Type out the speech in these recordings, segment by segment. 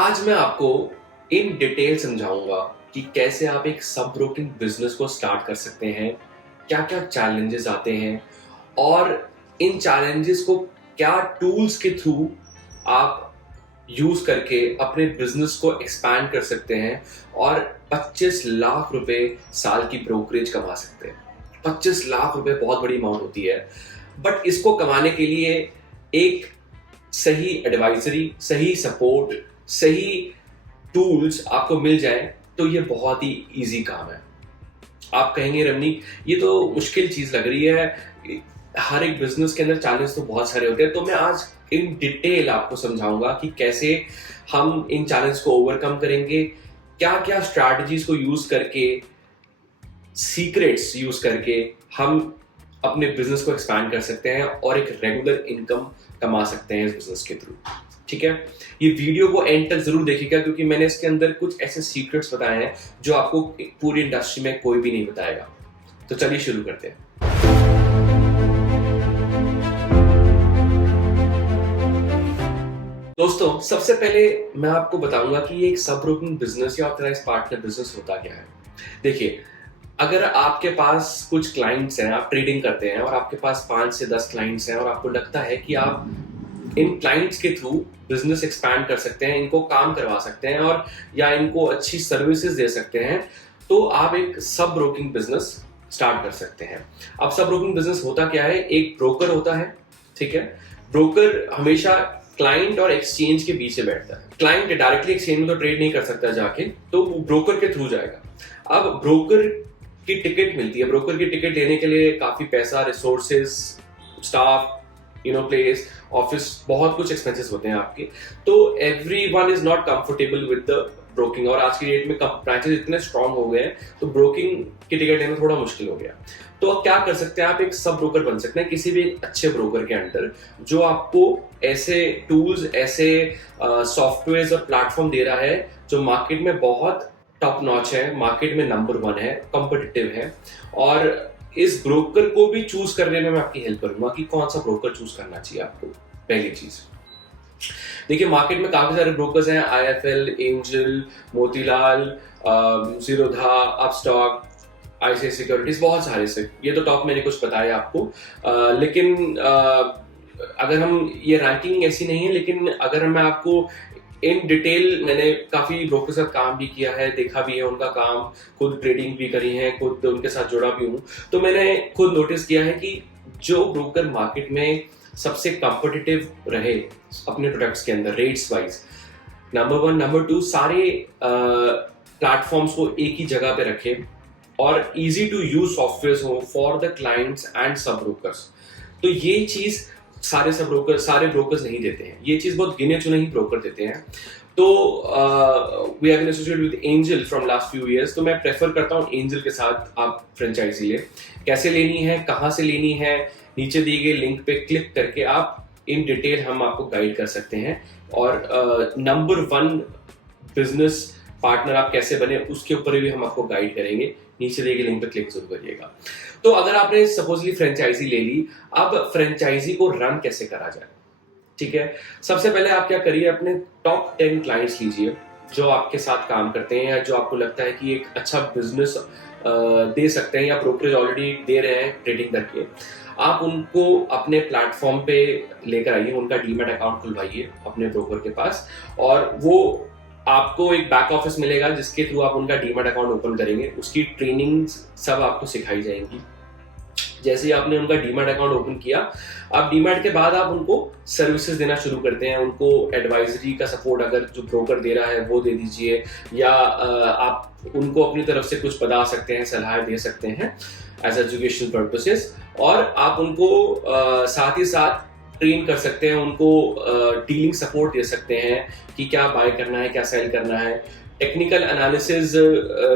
आज मैं आपको इन डिटेल समझाऊंगा कि कैसे आप एक सब ब्रोकिंग बिजनेस को स्टार्ट कर सकते हैं, क्या क्या चैलेंजेस आते हैं और इन चैलेंजेस को क्या टूल्स के थ्रू आप यूज करके अपने बिजनेस को एक्सपैंड कर सकते हैं और 25 लाख रुपए साल की ब्रोकरेज कमा सकते हैं। 25 लाख रुपए बहुत बड़ी अमाउंट होती है, बट इसको कमाने के लिए एक सही एडवाइजरी, सही सपोर्ट, सही टूल्स आपको मिल जाए तो ये बहुत ही इजी काम है। आप कहेंगे रमनी ये तो मुश्किल चीज लग रही है, हर एक बिजनेस के अंदर चैलेंज तो बहुत सारे होते हैं। तो मैं आज इन डिटेल आपको समझाऊंगा कि कैसे हम इन चैलेंज को ओवरकम करेंगे, क्या क्या स्ट्रैटेजीज को यूज करके, सीक्रेट्स यूज करके हम अपने बिजनेस को एक्सपैंड कर सकते हैं और एक रेगुलर इनकम कमा सकते हैं इस बिजनेस के थ्रू। ठीक है, ये वीडियो को एंड तक जरूर देखिएगा क्योंकि मैंने इसके अंदर कुछ ऐसे सीक्रेट्स बताए हैं जो आपको पूरी इंडस्ट्री में कोई भी नहीं बताएगा। तो चलिए शुरू करते हैं। दोस्तों, सबसे पहले मैं आपको बताऊंगा कि एक सब ब्रोकिंग बिजनेस या ऑथराइज्ड पार्टनर बिजनेस होता क्या है। देखिए, अगर आपके पास कुछ क्लाइंट्स हैं, आप ट्रेडिंग करते हैं और आपके पास 5 से 10 क्लाइंट्स हैं और आपको लगता है कि आप इन क्लाइंट्स के थ्रू बिजनेस एक्सपैंड कर सकते हैं, इनको काम करवा सकते हैं और या इनको अच्छी सर्विसेज दे सकते हैं, तो आप एक सब ब्रोकिंग बिजनेस स्टार्ट कर सकते हैं। अब सब ब्रोकिंग बिजनेस होता क्या है? एक ब्रोकर होता है, ठीक है। ब्रोकर हमेशा क्लाइंट और एक्सचेंज के बीच में बैठता है। क्लाइंट डायरेक्टली एक्सचेंज में तो ट्रेड नहीं कर सकता जाके, तो वो ब्रोकर के थ्रू जाएगा। अब ब्रोकर की टिकट मिलती है, ब्रोकर की टिकट लेने के लिए काफी पैसा, रिसोर्सेज, स्टाफ, प्लेस, ऑफिस, बहुत कुछ एक्सपेंसेस होते हैं आपके। तो everyone is not comfortable with the broking और आज की डेट में ब्रांचेस इतने स्ट्रांग हो गए हैं तो ब्रोकिंग की टिकट लेना थोड़ा मुश्किल हो गया। तो क्या कर सकते हैं आप? एक सब ब्रोकर बन सकते हैं किसी भी अच्छे ब्रोकर के अंडर, जो आपको ऐसे टूल्स, ऐसे सॉफ्टवेयर और प्लेटफॉर्म दे रहा है जो मार्केट में बहुत टॉप नॉच है, मार्केट में नंबर 1 है, कॉम्पिटिटिव है। और इस ब्रोकर को भी चूज करने में मैं आपकी हेल्प करूंगा कि कौन सा ब्रोकर चूज करना चाहिए आपको। पहली चीज, देखिए मार्केट में काफी सारे ब्रोकर्स हैं, IIFL, angel, Motilal, Zerodha, Upstox, ICICI securities, बहुत सारे से। ये तो टॉप मैंने कुछ बताया आपको। लेकिन अगर हम, ये रैंकिंग ऐसी नहीं है, लेकिन अगर मैं आपको इन डिटेल, मैंने काफी ब्रोकर के साथ काम भी किया है, देखा भी है उनका काम, खुद ट्रेडिंग भी करी है, खुद उनके साथ जुड़ा भी हूं, तो मैंने खुद नोटिस किया है कि जो ब्रोकर मार्केट में सबसे कॉम्पिटिटिव रहे अपने प्रोडक्ट्स के अंदर रेट्स वाइज, नंबर 1, नंबर 2, सारे प्लेटफॉर्म्स को एक ही जगह पे रखे और इजी टू यूज सॉफ्टवेयर हो फॉर द क्लाइंट्स एंड सब ब्रोकर्स। तो ये चीज सारे ब्रोकर्स नहीं देते हैं, ये चीज बहुत गिने चुने ही ब्रोकर देते हैं। तो we have been associated with Angel from last few years, तो मैं प्रेफर करता हूँ एंजल के साथ आप फ्रेंचाइजी ले। कैसे लेनी है, कहाँ से लेनी है, नीचे दिए गए लिंक पे क्लिक करके आप इन डिटेल हम आपको गाइड कर सकते हैं। और नंबर 1 बिजनेस पार्टनर आप कैसे बने उसके ऊपर भी हम आपको गाइड करेंगे। नीचे दिए गए लिंक पे क्लिक जरूर करिएगा। तो अगर आपने सपोजली फ्रेंचाइजी ले ली, अब फ्रेंचाइजी को रन कैसे करा जाए? ठीक है, सबसे पहले आप क्या करिए, अपने टॉप 10 क्लाइंट्स लीजिए जो आपके साथ काम करते हैं या जो आपको लगता है कि एक अच्छा बिजनेस दे सकते हैं या ब्रोकरेज ऑलरेडी दे रहे हैं ट्रेडिंग करके। आप उनको अपने प्लेटफॉर्म पे लेकर आइए, उनका डीमैट अकाउंट खुलवाइए अपने ब्रोकर के पास, और वो आपको एक बैक ऑफिस मिलेगा जिसके थ्रू आप उनका डीमैट अकाउंट ओपन करेंगे। उसकी ट्रेनिंग सब आपको सिखाई जाएंगी। जैसे ही आपने उनका डीमैट अकाउंट ओपन किया, आप डीमैट के बाद आप उनको सर्विसेज देना शुरू करते हैं। उनको एडवाइजरी का सपोर्ट अगर जो ब्रोकर दे रहा है वो दे दीजिए, या आप उनको अपनी तरफ से कुछ बता सकते हैं, सलाह दे सकते हैं एज एजुकेशनल पर्पसेस। और आप उनको साथ ही साथ ट्रेन कर सकते हैं, उनको डीलिंग सपोर्ट दे सकते हैं कि क्या बाय करना है, क्या सेल करना है। टेक्निकल एनालिसिस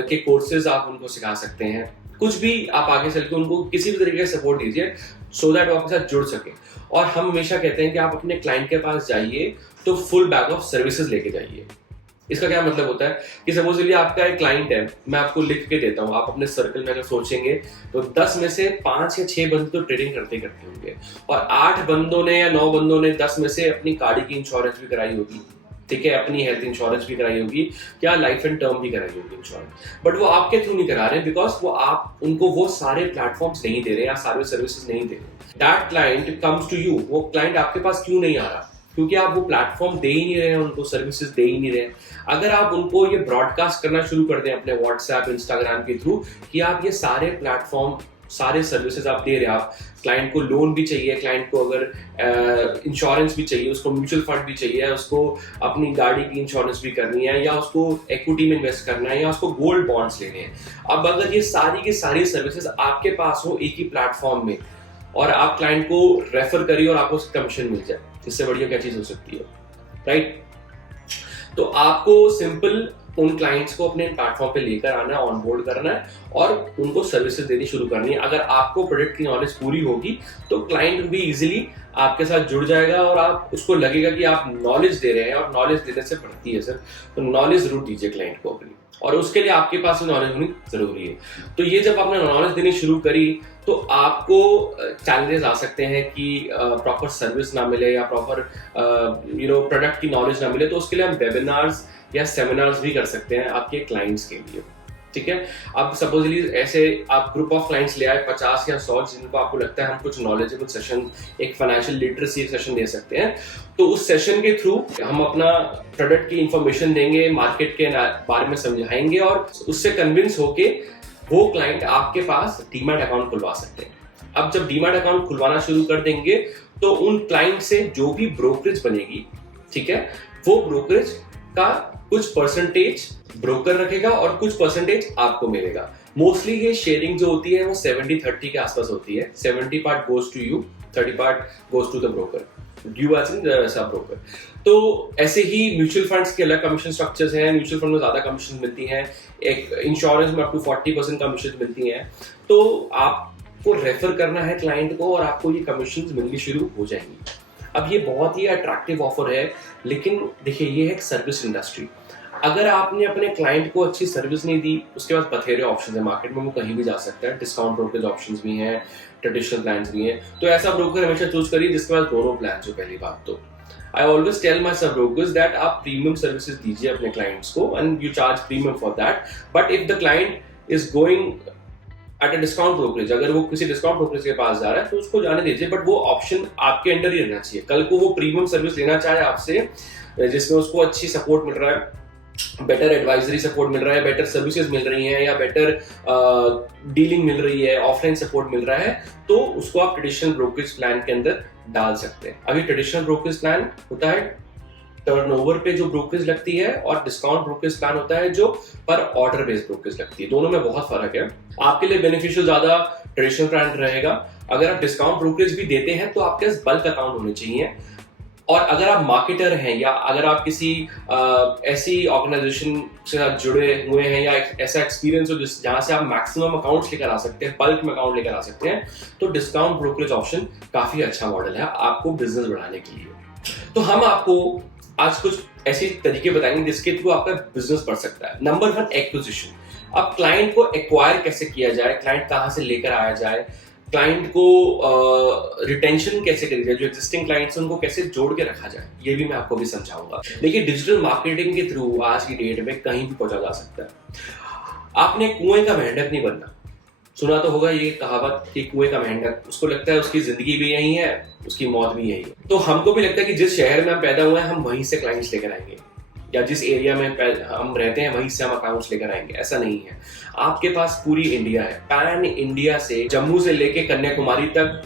के कोर्सेज आप उनको सिखा सकते हैं। कुछ भी आप आगे चल के उनको किसी भी तरीके का सपोर्ट दीजिए सो दैट वो आपके साथ जुड़ सके। और हम हमेशा कहते हैं कि आप अपने क्लाइंट के पास जाइए तो फुल बैग ऑफ सर्विसेज लेके जाइए। इसका क्या मतलब होता है कि सपोजली आपका एक क्लाइंट है, मैं आपको लिख के देता हूँ, आप अपने सर्कल में अगर सोचेंगे तो 10 में से 5 या 6 बंदे तो ट्रेडिंग करते होंगे और 8 बंदों ने या 9 बंदों ने 10 में से अपनी गाड़ी की इंश्योरेंस भी कराई होगी। ठीक है, अपनी हेल्थ इंश्योरेंस भी कराई होगी या लाइफ एंड टर्म भी कराई होगी इंश्योरेंस, बट वो आपके थ्रू नहीं करा रहे बिकॉज वो आप उनको वो सारे प्लेटफॉर्म्स नहीं दे रहे या सारे सर्विसेज नहीं दे रहे। That client comes to you, वो क्लाइंट आपके पास क्यों नहीं आ रहा? क्योंकि आप वो प्लेटफॉर्म दे ही नहीं रहे हैं, उनको सर्विसेज दे ही नहीं रहे हैं। अगर आप उनको ये ब्रॉडकास्ट करना शुरू कर दें अपने व्हाट्सएप इंस्टाग्राम के थ्रू कि आप ये सारे प्लेटफॉर्म सारे सर्विसेज आप दे रहे हैं, आप क्लाइंट को लोन भी चाहिए, क्लाइंट को अगर इंश्योरेंस भी चाहिए, उसको म्यूचुअल फंड भी चाहिए, उसको अपनी गाड़ी की इंश्योरेंस भी करनी है, या उसको इक्विटी में इन्वेस्ट करना है, या उसको गोल्ड बॉन्ड्स लेने हैं। अब अगर ये सारी की सारी सर्विसेज आपके पास हो एक ही प्लेटफॉर्म में और आप क्लाइंट को रेफर करिए और आपको कमीशन मिल जाए, इससे बढ़िया क्या चीज हो सकती है, राइट? तो आपको सिंपल उन क्लाइंट्स को अपने प्लेटफॉर्म पे लेकर आना है, ऑनबोर्ड करना है और उनको सर्विसेज देनी शुरू करनी है। अगर आपको प्रोडक्ट की नॉलेज पूरी होगी तो क्लाइंट भी इजीली आपके साथ जुड़ जाएगा और आप उसको लगेगा कि आप नॉलेज दे रहे हैं, और नॉलेज देने से बढ़ती है सर, तो नॉलेज जरूर दीजिए क्लाइंट को अपनी, और उसके लिए आपके पास नॉलेज होनी जरूरी है। तो ये जब आपने नॉलेज देनी शुरू करी तो आपको चैलेंजेस आ सकते हैं कि प्रॉपर सर्विस ना मिले या प्रॉपर प्रोडक्ट की नॉलेज ना मिले, तो उसके लिए हम वेबिनार्स या सेमिनार्स भी कर सकते हैं आपके क्लाइंट्स के लिए, ठीक है? अब सपोजली ऐसे आप ग्रुप ऑफ क्लाइंट्स ले आए 50 या 100 जिनको आपको लगता है हम कुछ नॉलेजेबल सेशन, एक फाइनेंशियल लिटरेसी सेशन दे सकते हैं, तो उस सेशन के थ्रू हम अपना प्रोडक्ट की इंफॉर्मेशन देंगे, मार्केट के बारे में समझाएंगे और उससे कन्विंस होके वो क्लाइंट आपके पास डीमैट अकाउंट खुलवा सकते हैं। अब जब डीमैट अकाउंट खुलवाना शुरू कर देंगे तो उन क्लाइंट से जो भी ब्रोकरेज बनेगी, ठीक है, वो ब्रोकरेज का कुछ परसेंटेज ब्रोकर रखेगा और कुछ परसेंटेज आपको मिलेगा। मोस्टली ये शेयरिंग जो होती है वो 70-30 के आसपास होती है, 70 part goes to you, 30 part goes to the broker, you as in sub broker. तो ऐसे ही म्यूचुअल फंड्स के अलग कमीशन स्ट्रक्चर्स हैं, म्यूचुअल फंड में ज्यादा कमीशन मिलती हैं, एक इंश्योरेंस में अप टू 40% कमीशन मिलती हैं। तो आपको रेफर करना है क्लाइंट को और आपको ये कमीशन मिलनी शुरू हो जाएंगी। अब ये बहुत ही अट्रैक्टिव ऑफर है, लेकिन देखिए ये है एक सर्विस इंडस्ट्री। अगर आपने अपने क्लाइंट को अच्छी सर्विस नहीं दी, उसके पास बथेरे ऑप्शन है मार्केट में, वो कहीं भी जा सकता है, डिस्काउंट ब्रोकरेज ऑप्शंस भी हैं, ट्रेडिशनल प्लान्स भी हैं, तो ऐसा ब्रोकर हमेशा चूज करिए जिसके पास दोनों प्लान हो। पहली बात तो आई ऑलवेज टेल माय सब ब्रोकर्स दैट आप प्रीमियम सर्विसेज दीजिए अपने क्लाइंट्स को and you charge premium for that, but if the client is going at a discount brokerage, अगर वो किसी डिस्काउंट ब्रोकरेज के पास जा रहा है तो उसको जाने दीजिए, बट वो ऑप्शन आपके अंडर ही रहना चाहिए। कल को वो प्रीमियम सर्विस लेना चाहे आपसे जिसमें उसको अच्छी सपोर्ट मिल रहा है, बेटर एडवाइजरी सपोर्ट मिल रहा है, बेटर सर्विसेज मिल रही हैं, या बेटर डीलिंग मिल रही है, ऑफलाइन सपोर्ट मिल रहा है, तो उसको आप ट्रेडिशनल ब्रोकरेज प्लान के अंदर डाल सकते हैं। अभी ट्रेडिशनल ब्रोकरेज प्लान होता है टर्नओवर पे जो ब्रोकरेज लगती है, और डिस्काउंट ब्रोकरेज प्लान होता है जो पर ऑर्डर बेस्ड ब्रोकरेज लगती है। दोनों में बहुत फर्क है। आपके लिए बेनिफिशियल ज्यादा ट्रेडिशनल प्लान रहेगा। अगर आप डिस्काउंट ब्रोकरेज भी देते हैं तो आपके पास बल्क अकाउंट होने चाहिए, और अगर आप मार्केटर हैं या अगर आप किसी ऐसी ऑर्गेनाइजेशन से साथ जुड़े हुए हैं या ऐसा एक्सपीरियंस हो जहां से आप मैक्सिमम अकाउंट्स लेकर आ सकते हैं, बल्क में अकाउंट लेकर आ सकते हैं, तो डिस्काउंट ब्रोकरेज ऑप्शन काफी अच्छा मॉडल है आपको बिजनेस बढ़ाने के लिए। तो हम आपको आज कुछ ऐसे तरीके बताएंगे जिसके थ्रू आपका बिजनेस बढ़ सकता है। Number 1, acquisition. अब क्लाइंट को एक्वायर कैसे किया जाए, क्लाइंट कहां से लेकर आया जाए, क्लाइंट को रिटेंशन कैसे करी जाए, जो एग्जिस्टिंग क्लाइंट्स हैं उनको कैसे जोड़ के रखा जाए, ये भी मैं आपको भी समझाऊंगा। देखिए डिजिटल मार्केटिंग के थ्रू आज की डेट में कहीं भी पहुंचा जा सकता है। आपने कुएं का मेंढक नहीं बनना। सुना तो होगा ये कहावत कि कुएं का मेंढक, उसको लगता है उसकी जिंदगी भी यही है, उसकी मौत भी यही है। तो हमको भी लगता है कि जिस शहर में हम पैदा हुए हैं हम वहीं से क्लाइंट्स लेकर आएंगे, या जिस एरिया में हम रहते हैं वहीं से हम अकाउंट्स लेकर आएंगे। ऐसा नहीं है। आपके पास पूरी इंडिया है, पैन इंडिया से, जम्मू से लेके कन्याकुमारी तक,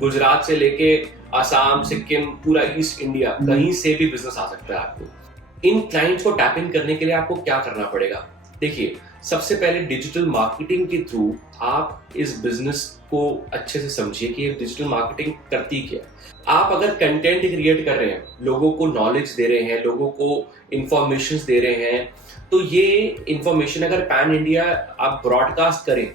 गुजरात से लेके आसाम, सिक्किम, पूरा ईस्ट इंडिया, कहीं से भी बिजनेस आ सकता है आपको। इन क्लाइंट्स को टैप इन करने के लिए आपको क्या करना पड़ेगा? देखिए सबसे पहले डिजिटल मार्केटिंग के थ्रू आप इस बिजनेस को अच्छे से समझिए कि डिजिटल मार्केटिंग करती क्या है। आप अगर कंटेंट क्रिएट कर रहे हैं, लोगों को नॉलेज दे रहे हैं, लोगों को इंफॉर्मेशन दे रहे हैं, तो ये इंफॉर्मेशन अगर पैन इंडिया आप ब्रॉडकास्ट करें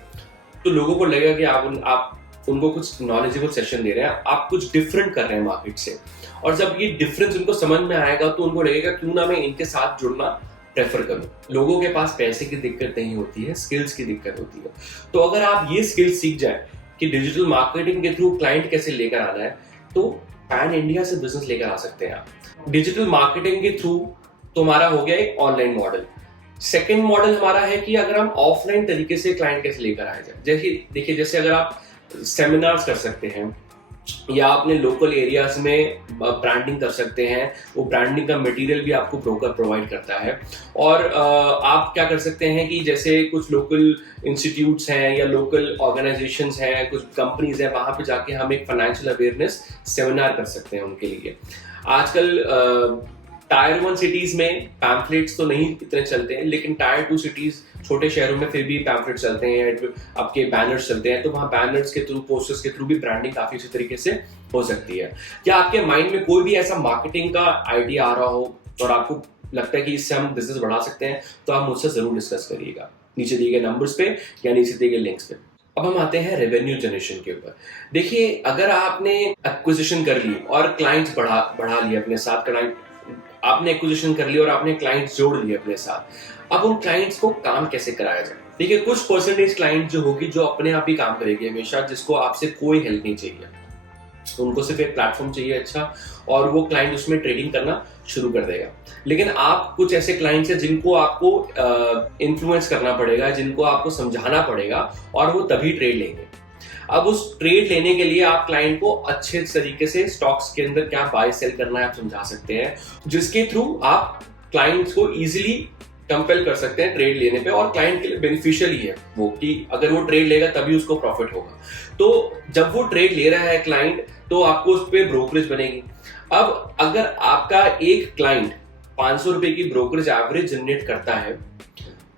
तो लोगों को लगेगा कि आप उनको कुछ नॉलेजेबल सेशन दे रहे हैं, आप कुछ डिफरेंट कर रहे हैं मार्केट से। और जब ये डिफरेंस उनको समझ में आएगा तो उनको लगेगा क्यों ना मैं इनके साथ जुड़ना प्रेफर करूं। लोगों के पास पैसे की दिक्कत नहीं होती है, स्किल्स की दिक्कत होती है। तो अगर आप ये स्किल्स सीख जाए कि डिजिटल मार्केटिंग के थ्रू क्लाइंट कैसे लेकर आना है, तो पैन इंडिया से बिजनेस लेकर आ सकते हैं आप। डिजिटल मार्केटिंग के थ्रू तो हमारा हो गया एक ऑनलाइन मॉडल। सेकंड मॉडल हमारा है कि अगर हम ऑफलाइन तरीके से क्लाइंट कैसे लेकर आए जाए। जैसे देखिए, जैसे अगर आप सेमिनार्स कर सकते हैं या अपने लोकल एरियाज में ब्रांडिंग कर सकते हैं, वो ब्रांडिंग का मटेरियल भी आपको ब्रोकर प्रोवाइड करता है। और आप क्या कर सकते हैं कि जैसे कुछ लोकल इंस्टीट्यूट्स हैं या लोकल ऑर्गेनाइजेशंस हैं, कुछ कंपनीज हैं, वहां पे जाके हम एक फाइनेंशियल अवेयरनेस सेमिनार कर सकते हैं उनके लिए। आजकल टायर 1 सिटीज में पैम्फलेट्स तो नहीं इतने चलते हैं, लेकिन टायर 2 सिटीज, छोटे शहरों में फिर भी पैम्फलेट चलते हैं, आपके बैनर्स चलते हैं। तो वहाँ बैनर्स के थ्रू, पोस्टर्स के थ्रू भी ब्रांडिंग काफी अच्छी तरीके से हो सकती है। या आपके माइंड में कोई भी ऐसा मार्केटिंग का आइडिया आ रहा हो और आपको लगता है कि इससे हम बिजनेस बढ़ा सकते हैं, तो आप मुझसे जरूर डिस्कस करिएगा नीचे दिए गए नंबर्स पे या नीचे दिए गए लिंक्स पे। अब हम आते हैं रेवेन्यू जनरेशन के ऊपर। देखिए, अगर आपने एक्विजिशन कर ली और क्लाइंट्स बढ़ा लिए अपने साथ, क्लाइंट आपने एक्विजिशन कर लिया और आपने क्लाइंट्स जोड़ लिए अपने साथ, अब उन क्लाइंट्स को काम कैसे कराया जाए। देखिए, कुछ परसेंटेज क्लाइंट जो होगी जो अपने आप ही काम करेगी हमेशा, जिसको आपसे कोई हेल्प नहीं चाहिए, उनको सिर्फ एक प्लेटफॉर्म चाहिए अच्छा, और वो क्लाइंट उसमें ट्रेडिंग करना शुरू कर देगा। लेकिन आप कुछ ऐसे क्लाइंट्स हैं जिनको आपको इन्फ्लुएंस करना पड़ेगा, जिनको आपको समझाना पड़ेगा, और वो तभी ट्रेड लेंगे। अब उस ट्रेड लेने के लिए आप क्लाइंट को अच्छे तरीके से स्टॉक्स के अंदर क्या बाय सेल करना है आप समझा सकते हैं, जिसके थ्रू आप क्लाइंट्स को इजीली कंपेल कर सकते हैं ट्रेड लेने पे, और क्लाइंट के लिए बेनिफिशियल ही है वो, कि अगर वो ट्रेड लेगा तभी उसको प्रॉफिट होगा। तो जब वो ट्रेड ले रहा है क्लाइंट, तो आपको उस पर ब्रोकरेज बनेगी। अब अगर आपका एक क्लाइंट 500 रुपए की ब्रोकरेज एवरेज जनरेट करता है,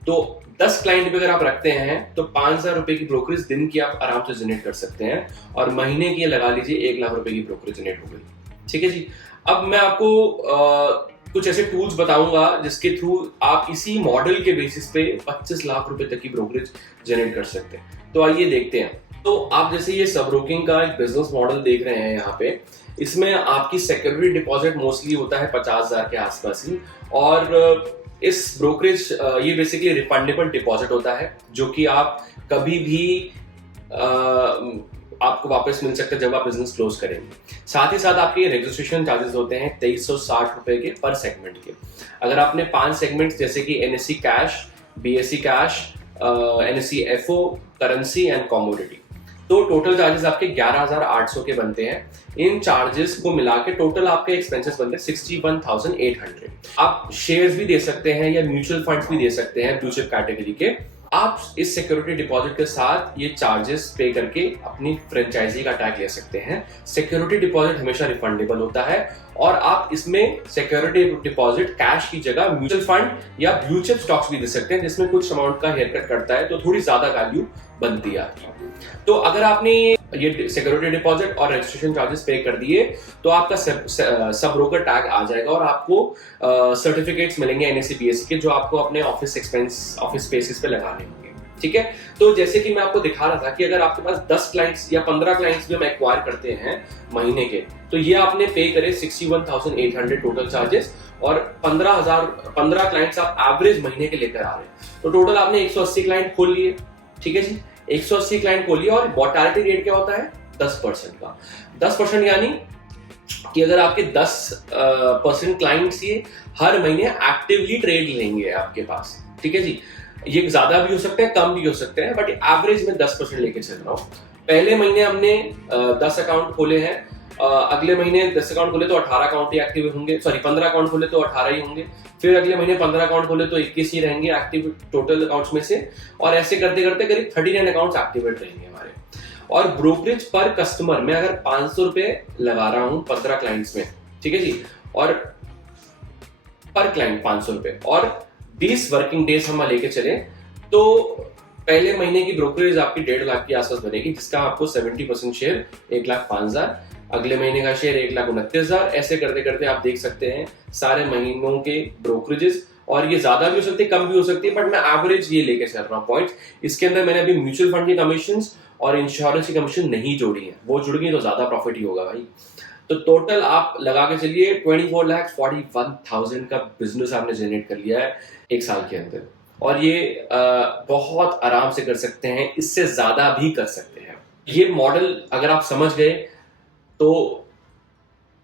तो 10 क्लाइंट पे अगर आप रखते हैं तो 5,000 रुपए की ब्रोकरेज दिन की आप आराम से जनरेट कर सकते हैं, और महीने की लगा लीजिए 1 लाख रुपए की ब्रोकरेज जनरेट हो गई। ठीक है जी। अब मैं आपको कुछ ऐसे टूल्स बताऊंगा जिसके थ्रू आप इसी मॉडल के बेसिस पे 25 लाख रुपए तक की ब्रोकरेज जनरेट कर सकते हैं। तो आइए देखते हैं। तो आप जैसे ये सब ब्रोकिंग का एक बिजनेस मॉडल देख रहे हैं यहाँ पे, इसमें आपकी सिक्योरिटी डिपॉजिट मोस्टली होता है 50,000 के आसपास ही, और इस ब्रोकरेज ये बेसिकली रिफंडेबल डिपॉजिट होता है, जो कि आप कभी भी आपको वापस मिल सकता है जब आप बिजनेस क्लोज करेंगे। साथ ही साथ आपके रजिस्ट्रेशन चार्जेस होते हैं 2360 रुपए के पर सेगमेंट के। अगर आपने 5 सेगमेंट्स जैसे कि NSC cash, BSc cash, NSC FO, currency and commodity, तो टोटल चार्जेस आपके 11,800 के बनते हैं। इन चार्जेस को मिला के टोटल आपके एक्सपेंसेस बनते हैं 61,800। आप शेयर्स भी दे सकते हैं या म्यूचुअल फंड्स भी दे सकते हैं ब्लू चिप कैटेगरी के। आप इस सिक्योरिटी डिपॉजिट के साथ ये चार्जेस पे करके अपनी फ्रेंचाइजी का टैग ले सकते हैं। सिक्योरिटी डिपॉजिट हमेशा रिफंडेबल होता है, और आप इसमें सिक्योरिटी डिपॉजिट कैश की जगह म्यूचुअल फंड या ब्लू चिप स्टॉक्स भी दे सकते हैं, जिसमें कुछ अमाउंट का हेयर कट करता है, तो थोड़ी ज्यादा वैल्यू बनती है आपकी। तो अगर आपने ये सिक्योरिटी डिपॉजिट और रजिस्ट्रेशन चार्जेस पे कर दिए, तो आपका सब ब्रोकर टैग आ जाएगा, और आपको सर्टिफिकेट्स मिलेंगे एनएससी बीएससी के, जो आपको अपने ऑफिस स्पेसेस पे लगाने होंगे। ठीक है। तो जैसे कि मैं आपको दिखा रहा था कि अगर आपके पास 10 क्लाइंट्स या 15 क्लाइंट्स भी हम एक्वायर करते हैं महीने के, तो ये आपने पे करे 61,800 टोटल चार्जेस, और 15 क्लाइंट्स आप एवरेज महीने के लेकर आ रहे हैं, तो टोटल आपने 180 क्लाइंट खोल लिए। ठीक है जी, 180 क्लाइंट खोलिए, और मोर्टेलिटी रेट क्या होता है 10% का। 10% यानी कि अगर आपके 10% क्लाइंट्स ये हर महीने एक्टिवली ट्रेड लेंगे आपके पास। ठीक है जी, ये ज्यादा भी हो सकते हैं, कम भी हो सकते हैं, बट एवरेज में 10% लेके चल रहा हूँ। पहले महीने हमने 10 अकाउंट खोले हैं, अगले महीने 10 अकाउंट खोले तो 18 अकाउंट ही एक्टिव होंगे, 15 अकाउंट खोले तो 18 ही होंगे, फिर अगले महीने 15 अकाउंट खोले तो 21 ही रहेंगे एक्टिव टोटल अकाउंट्स में से, और ऐसे करते करते करीब 39 अकाउंट्स एक्टिवेट रहेंगे हमारे। और ब्रोकरेज पर कस्टमर में अगर 500 रुपए लगा रहा हूं 15 क्लाइंट्स में, ठीक है जी, और पर क्लाइंट 500 रुपए, और 20 वर्किंग डेज हम लेके चले, तो पहले महीने की ब्रोकरेज आपकी 1.5 लाख के आसपास बनेगी, जिसका आपको 70% शेयर 1,05,000, अगले महीने का शेयर 1,29,000, ऐसे करते करते आप देख सकते हैं सारे महीनों के ब्रोकरेजेस, और ये ज्यादा भी हो सकती है, कम भी हो सकती है, बट मैं एवरेज ये लेके चल रहा हूँ पॉइंट्स। इसके अंदर मैंने अभी म्यूचुअल फंड की कमीशन और इंश्योरेंस की कमीशन नहीं जोड़ी है, वो जुड़ गई तो ज्यादा प्रॉफिट ही होगा भाई। तो टोटल आप लगा के चलिए 24,41,000 का बिजनेस आपने जनरेट कर लिया है 1 साल के अंदर, और ये बहुत आराम से कर सकते हैं, इससे ज्यादा भी कर सकते हैं। ये मॉडल अगर आप समझ गए तो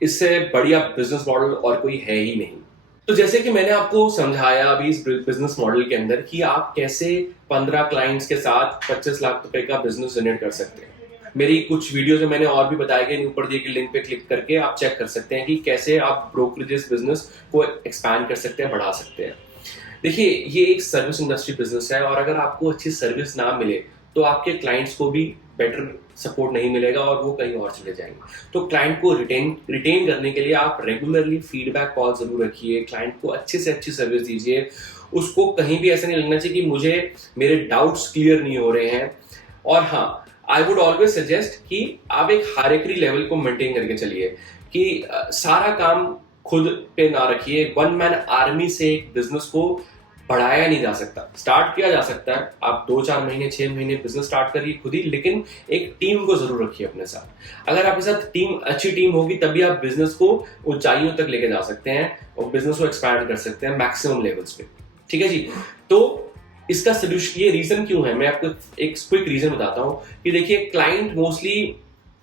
इससे बढ़िया बिजनेस मॉडल और कोई है ही नहीं। तो जैसे कि मैंने आपको समझाया अभी इस बिजनेस मॉडल के अंदर कि आप कैसे 15 क्लाइंट्स के साथ 25 लाख रुपए का बिजनेस जनरेट कर सकते हैं। मेरी कुछ वीडियोस में मैंने और भी बताया गया, ऊपर दिए गए लिंक पे क्लिक करके आप चेक कर सकते हैं कि कैसे आप ब्रोकरेज बिजनेस को एक्सपैंड कर सकते हैं, बढ़ा सकते हैं। देखिए, ये एक सर्विस इंडस्ट्री बिजनेस है और अगर आपको अच्छी सर्विस ना मिले तो आपके क्लाइंट्स को भी बेटर सपोर्ट नहीं मिलेगा और वो कहीं और चले जाएंगे। तो क्लाइंट को रिटेन करने के लिए आप रेगुलरली फीडबैक कॉल जरूर रखिए, क्लाइंट को अच्छे से अच्छी सर्विस दीजिए। उसको कहीं भी ऐसा नहीं लगना चाहिए कि मुझे मेरे डाउट्स क्लियर नहीं हो रहे हैं। और हाँ, आई वुड ऑलवेज सजेस्ट कि आप एक हायरार्की लेवल को मेंटेन करके चलिए, कि सारा काम खुद पे ना रखिए। वन मैन आर्मी से एक बिजनेस को बढ़ाया नहीं जा सकता। स्टार्ट किया जा सकता है, आप 2-4 महीने 6 महीने बिजनेस स्टार्ट करिए खुद ही, लेकिन एक टीम को जरूर रखिए अपने साथ। अगर आपके साथ अच्छी टीम होगी तभी आप बिजनेस को ऊंचाइयों तक लेके जा सकते हैं और बिजनेस को एक्सपैंड कर सकते हैं मैक्सिमम लेवल्स पे। ठीक है जी। तो इसका सोल्यूशन, ये रीजन क्यों है, मैं आपको एक क्विक रीजन बताता हूँ कि देखिए, क्लाइंट मोस्टली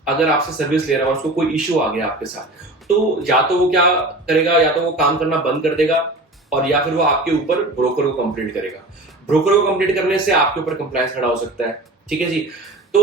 अगर आपसे सर्विस ले रहा है और उसको कोई इश्यू आ गया आपके साथ, तो या तो वो क्या करेगा, या तो वो काम करना बंद कर देगा और या फिर वो आपके ऊपर ब्रोकर को कंप्लेंट करेगा। ब्रोकर को कंप्लेंट करने से आपके ऊपर कंप्लायंस खड़ा हो सकता है। ठीक है जी। तो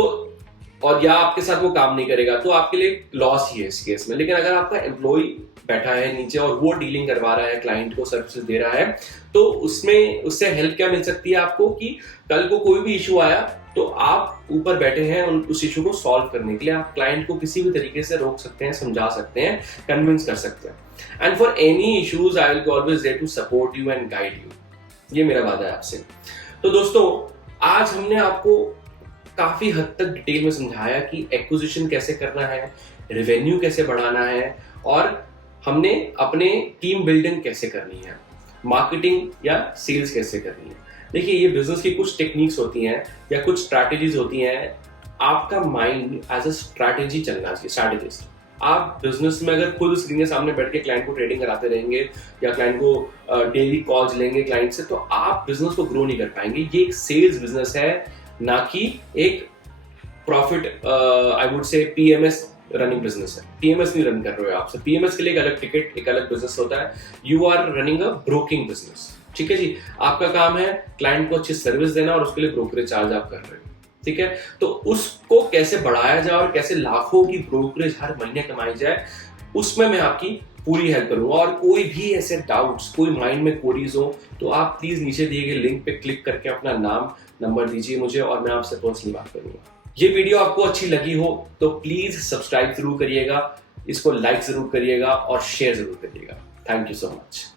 और या आपके साथ वो काम नहीं करेगा, तो आपके लिए लॉस ही है इस केस में। लेकिन अगर आपका एम्प्लॉय बैठा है नीचे और वो डीलिंग करवा रहा है, क्लाइंट को सर्विस दे रहा है, तो उससे हेल्प क्या मिल सकती है आपको कि कल को कोई भी इशू आया तो आप ऊपर बैठे हैं उस इशू को सॉल्व करने के लिए। आप क्लाइंट को किसी भी तरीके से रोक सकते हैं, समझा सकते हैं, कन्विंस कर सकते हैं। And for any issues I will always there to support you and guide you. ये मेरा वादा है आपसे। तो दोस्तों, आज हमने आपको काफी हद तक डिटेल में समझाया कि एक्विजिशन कैसे करना है, रेवेन्यू कैसे बढ़ाना है, और हमने अपने टीम बिल्डिंग कैसे करनी है, मार्केटिंग या सेल्स कैसे करनी है। देखिए, ये बिजनेस की कुछ टेक्निक्स होती हैं या कुछ स्ट्रैटेजीज होती हैं। आपका माइंड एज अ स्ट्रैटेजी चलना चाहिए, स्ट्रैटेजिस्ट। आप बिजनेस में अगर खुद स्क्रीन के सामने बैठ के क्लाइंट को ट्रेडिंग कराते रहेंगे या क्लाइंट को डेली कॉल्स लेंगे क्लाइंट से, तो आप बिजनेस को ग्रो नहीं कर पाएंगे। ये एक सेल्स बिजनेस है, ना कि एक profit I would say PMS running business है। पीएमएस नहीं रन कर रहे हो आप। पीएमएस के लिए एक अलग टिकट, एक अलग बिजनेस होता है। You are running a broking business. ठीक है जी। आपका काम है क्लाइंट को अच्छी सर्विस देना और उसके लिए ब्रोकरेज चार्ज आप कर रहे हो। ठीक है। तो उसको कैसे बढ़ाया जाए और कैसे लाखों की ब्रोकरेज हर महीने कमाई जाए, उसमें मैं आपकी पूरी हेल्प करूंगा। और कोई भी ऐसे डाउट्स, कोई माइंड में क्वेरीज हो, तो आप प्लीज नीचे दिए गए लिंक पे क्लिक करके अपना नाम, नंबर दीजिए मुझे और मैं आपसे पर्सनली बात करूंगा। ये वीडियो आपको अच्छी लगी हो तो प्लीज सब्सक्राइब जरूर करिएगा, इसको लाइक जरूर करिएगा और शेयर जरूर करिएगा। Thank you so much.